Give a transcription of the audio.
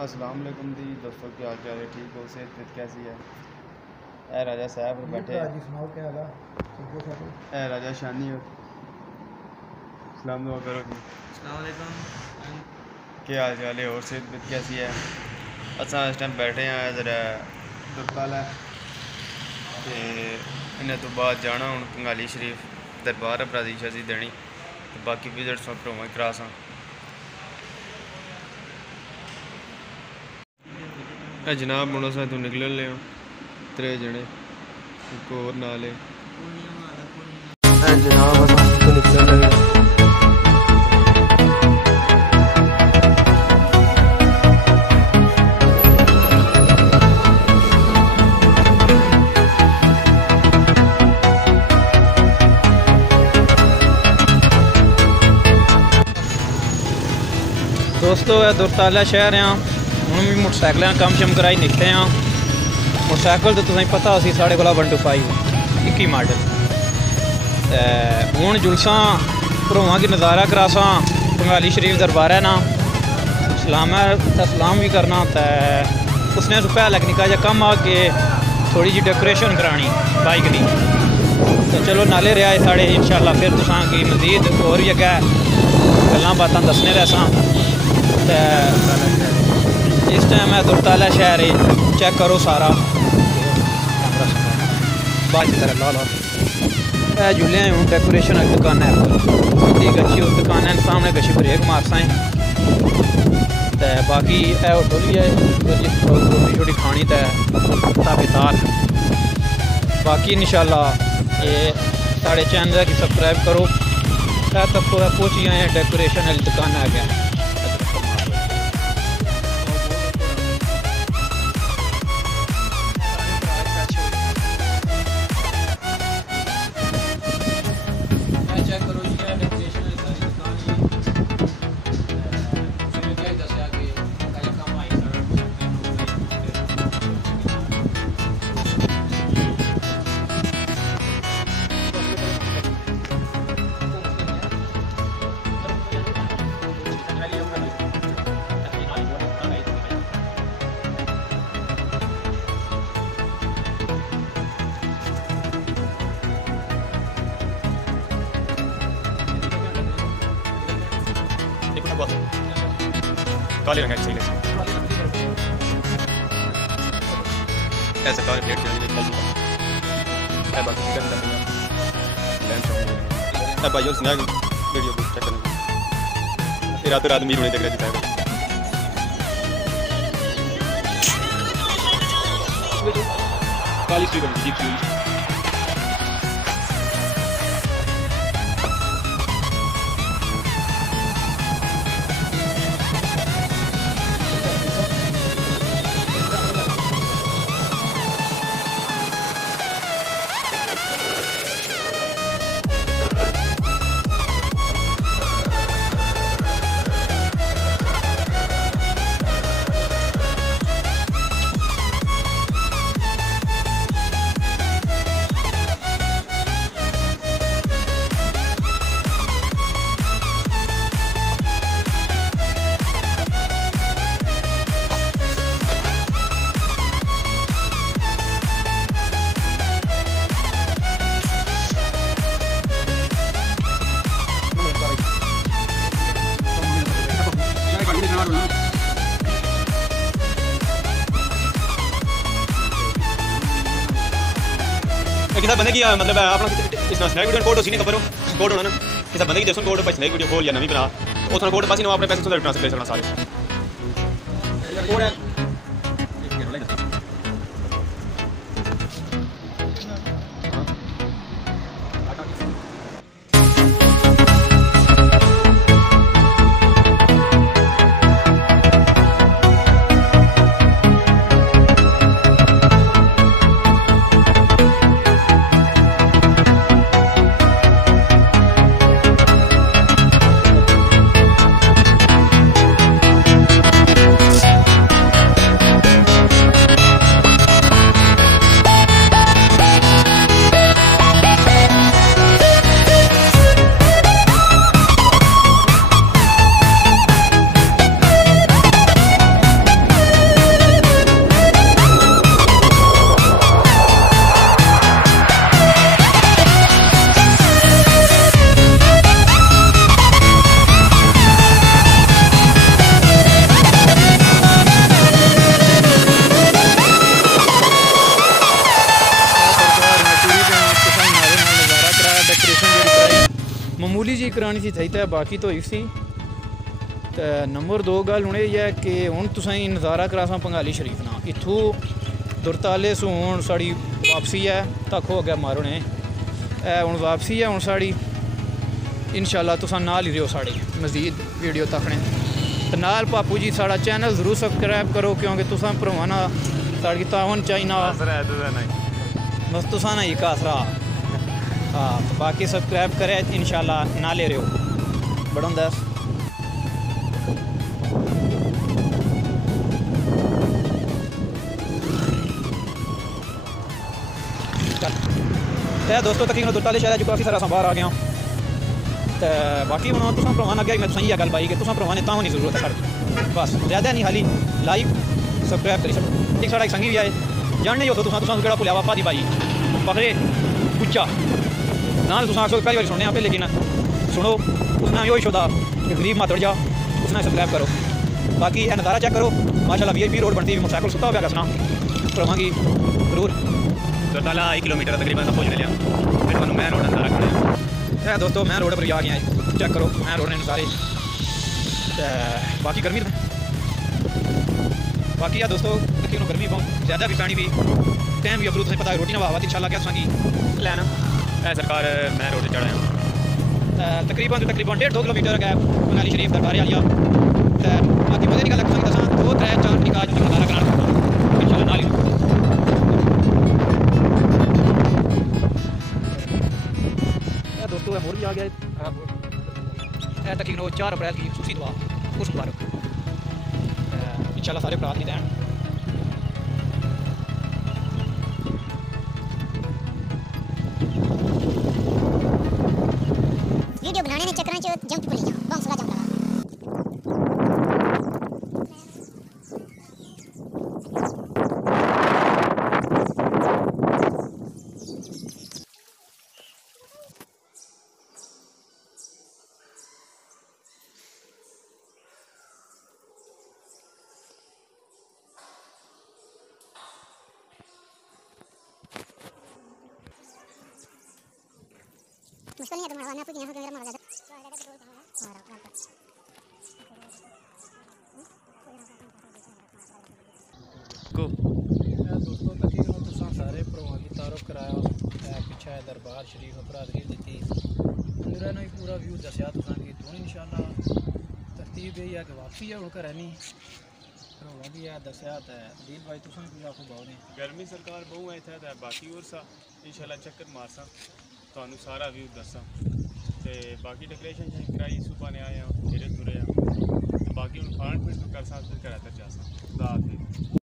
अस्सलाम वालेकुम दी दोस्तों, क्या हाल चाल है? ठीक हो? सेहत कैसी है? ए राजा साहब बैठे, सुनाओ क्या हाल है? ए राजा शानी हो, सलाम दुआ करो जी। अस्सलाम वालेकुम। क्या हाल चाल है और सेहत कैसी है? असा इस टाइम बैठे हैं जरा दुरकल है ते इन्हें तो बाद जाना हूँ कंगाली शरीफ दरबार अपराधी शजी देनी तो बाकी विजिट सब भरोवें करास जनाब मुड़ा सा तू निकल ले त्रे जने एक और नाले जनाब तो निकल लगे। दोस्तों दुरताला शहर हैं हूँ भी मोटरसाइकिल कम शम कराई निकले हैं। मोटरसाइकिल तो तुम्हें पता सी साढ़े को 125 21 मॉडल हूँ जुलसा भरोवा की नज़ारा करासा कंगाली शरीफ दरबार है ना सलाम भी करना तो उसने तो पहले निका जा कम आके थोड़ी जी डेकोरेशन करानी बाइक की तो चलो नाले रहा है साढ़े इंशाल्लाह फिर तुसा की मजीद और भी अगर गल्लां बातां दसने रहसा। इस टाइम है दुरताला शहर है चेक करो सारा बाद तरह ला ला झूले हूँ डेकोरेशन की दुकान है अच्छी उस दुकान है सामने कशी ब्रेक मारसा है तो बाकी है होटल भी है रोटी छोटी खानी तो ताबेदार बाकी इंशाल्लाह ये साढ़े चैनल की सब्सक्राइब करो तक पहुँची आए हैं डेकोरेशन वाली दुकान आ गया। काले रंग की ऐसा काले प्लेट है बाकी चिकन है भाई स्नैक वीडियो को चेक करना रात रात मीर होने देख रहे थे काली स्ट्रीट किसी बंदे की मतलब अपना इस स्नैक वीडियो कोड उसी ने कवर कोड होना ना किसी बंदे की देखो कोड पर स्नैक वीडियो खोल या नवी बना तो उतना कोड पास ही ना अपने पैसे से ट्रांसफर कर सकना सारे कोड है। करानी सी थी तो बाकी तो ही सी। तो नंबर 2 गल हूँ यह है कि हूँ तुसें नज़ारा करासा पंगाली शरीफ ना इत्थूं दुरताले सो हूँ साड़ी वापसी है तक हो गया मारने हूँ वापसी है हूँ साड़ी इंशाल्लाह तुसा नाल ही रहो साड़ी मज़ीद वीडियो तकने तो नाल पापू जी साड़ा चैनल ज़रूर सब्सक्राइब करो क्योंकि तुसा भरावां ना साड़ी तावन चाहिए बस तुसा ना ही कासरा हाँ तो बाकी सब्सक्राइब करे इंशाल्लाह नाले रहो बड़ा होंदा तो दोस्तों तकरीबन दुरताले शहर जो काफ़ी सारा बाहर आ गया तो बाकी हूँ तुम भरावां अगर मैं सही है गल पाई कि तुम भरावां ने तां नहीं जरूरत है साढ़ी बस ज़्यादा नहीं हाली लाइक सब्सक्राइब करी सकते एक साढ़ा एक संगी भी आए जानने हो तो तुम केड़ा भुलिया वापा दी भाई पकड़े उच्चा ना तुम आखो पहली बार सुनने पे लेकिन सुनो उसने यो शोदा कि गरीब मातड़ जा उसने सब्सक्राइब करो बाकी यह नज़ारा चेक करो माशाल्लाह VIP रोड बनती हुई मोटरसाइकिल सुता हुआ कसना भरावां की जरूर दुरताला 1 किलोमीटर तकरीबन सब पहुँच लिया फिर मैं मैन रोड नज़ारा खड़े दोस्तों मैं रोड पर आ गया चेक करो मैं रोड ने सारे बाकी गर्मी बाकी यार दोस्तों तकरीबन गर्मी बहुत ज़्यादा भी पानी भी टाइम भी अबरू तुझे पता है रोटी ना वाह इंशाल्लाह क्या संगी लैना सरकार मैं रोड चढ़ाया तकरीबन 1.5-2 किलोमीटर है पंगाली शरीफ दरबार आलिया बाकी मजे निकल लग दसा 2-3-4 निकाह जो नज़ारा कराना इंशाल्लाह नाल दोस्तों मोर भी आ गया तकरीबन 4 अप्रैल की खुशी दुआ उस मुबारक इंशाल्लाह सारे प्रात नहीं दैन वीडियो बनाने ने चक्कर च जंप भूल जा बम सला जंप लगा मुश्किल नहीं है तुम्हारा मैं आपको यहाँ से मारा जाता को दोस्तों तकरीबन तुसां सारे भरावां गी तारुफ कराया पिछे दरबार शरीफ बरादरी दी पूरा ना पूरा व्यू दसिया तुसां गी हूँ इंशाल्लाह तरतीब यही है कि वापसी है हूँ घरै नहीं भरावां गी दसिया तो दिल भाई तुसां भी आखो बाने गर्मी सरकार बहु है इत्थै बाकी होर सा इंशाल्लाह चक्कर मारसा ਤੁਹਾਨੂੰ सारा व्यू दसा ते बाकी डेकोरेशन कराई सुबह ने आया फिर तुरे बाकी हूँ खान पीन तो कर सकते घर तक जा सकते